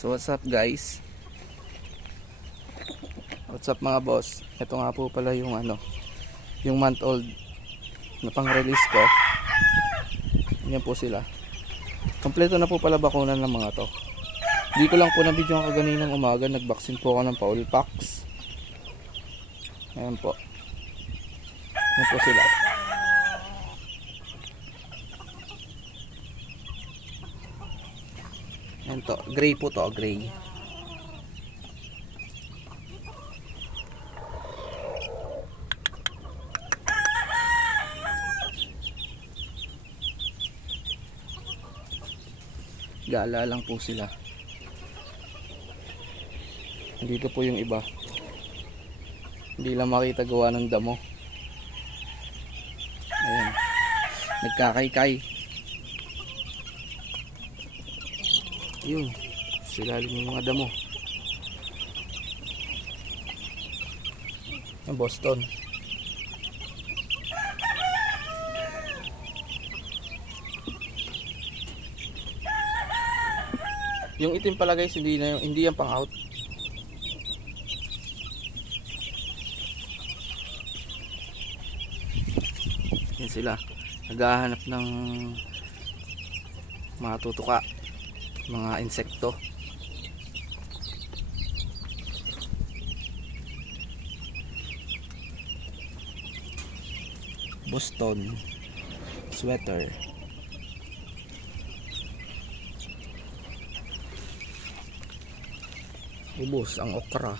So what's up guys? What's up mga boss? Ito nga po pala yung yung month old na pang release ko. Yan po sila. Kompleto na po pala bakunan ng mga to. Di ko lang po na video kaganinang umaga, nag-vaccine po ako ng Paulpax. Ayan po. Yan po sila. Ayan to, gray po to, gray. Gala lang po sila. Dito po yung iba. Hindi lang makita gawa ng damo. Ayan. Nagkakaykay. Yun. Silalim yung mga damo. Ang Boston. Yung itim pala guys, hindi yan pang out. Yan sila. Naghahanap ng mga tutuka, mga insekto. Boston sweater. Ubos ang okra.